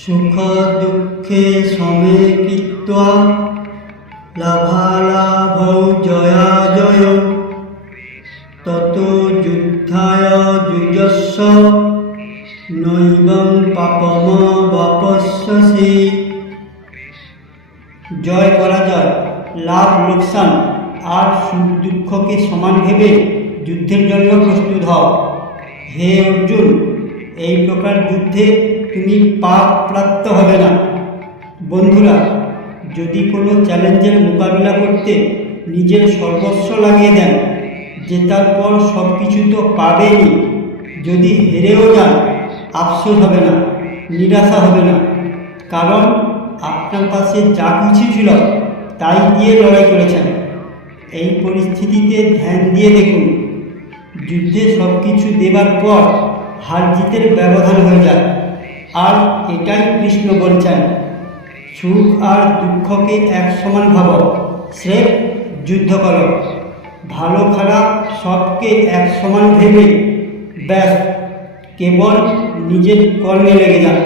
সুখ দুঃখে সমে কৃত্বা লাভালাভৌ জয়াজয় তত যুদ্ধায় যুজস্ব নৈবং পাপম বাপস্যসি। জয় পরাজয়, লাভ লোকসান আর সুখ দুঃখকে সমান ভেবে যুদ্ধের জন্য প্রস্তুত হও। হে অর্জুন, এই প্রকার যুদ্ধে তুমি পাপ প্রাপ্ত হবে না। বন্ধুরা, যদি কোনো চ্যালেঞ্জের মোকাবিলা করতে নিজের সর্বস্ব লাগিয়ে দেন, জেতার পর সব কিছু তো পাবেনই, যদি হেরেও যান আফসোস হবে না, নিরাশা হবে না, কারণ আপনার পাশে যা কিছু ছিল তাই দিয়ে লড়াই করেছেন। এই পরিস্থিতিতে ধ্যান দিয়ে দেখুন, যুদ্ধে সব কিছু দেবার পর হার জিতের ব্যবধান হয়ে যায়। আর এটাই কৃষ্ণ বলছেন, সুখ আর দুঃখকে এক সমান ভাবো, স্রেফ যুদ্ধ করো। ভালো খারাপ সবকে এক সমান ভেবে ব্যাস কেবল নিজের কর্মে লেগে যান।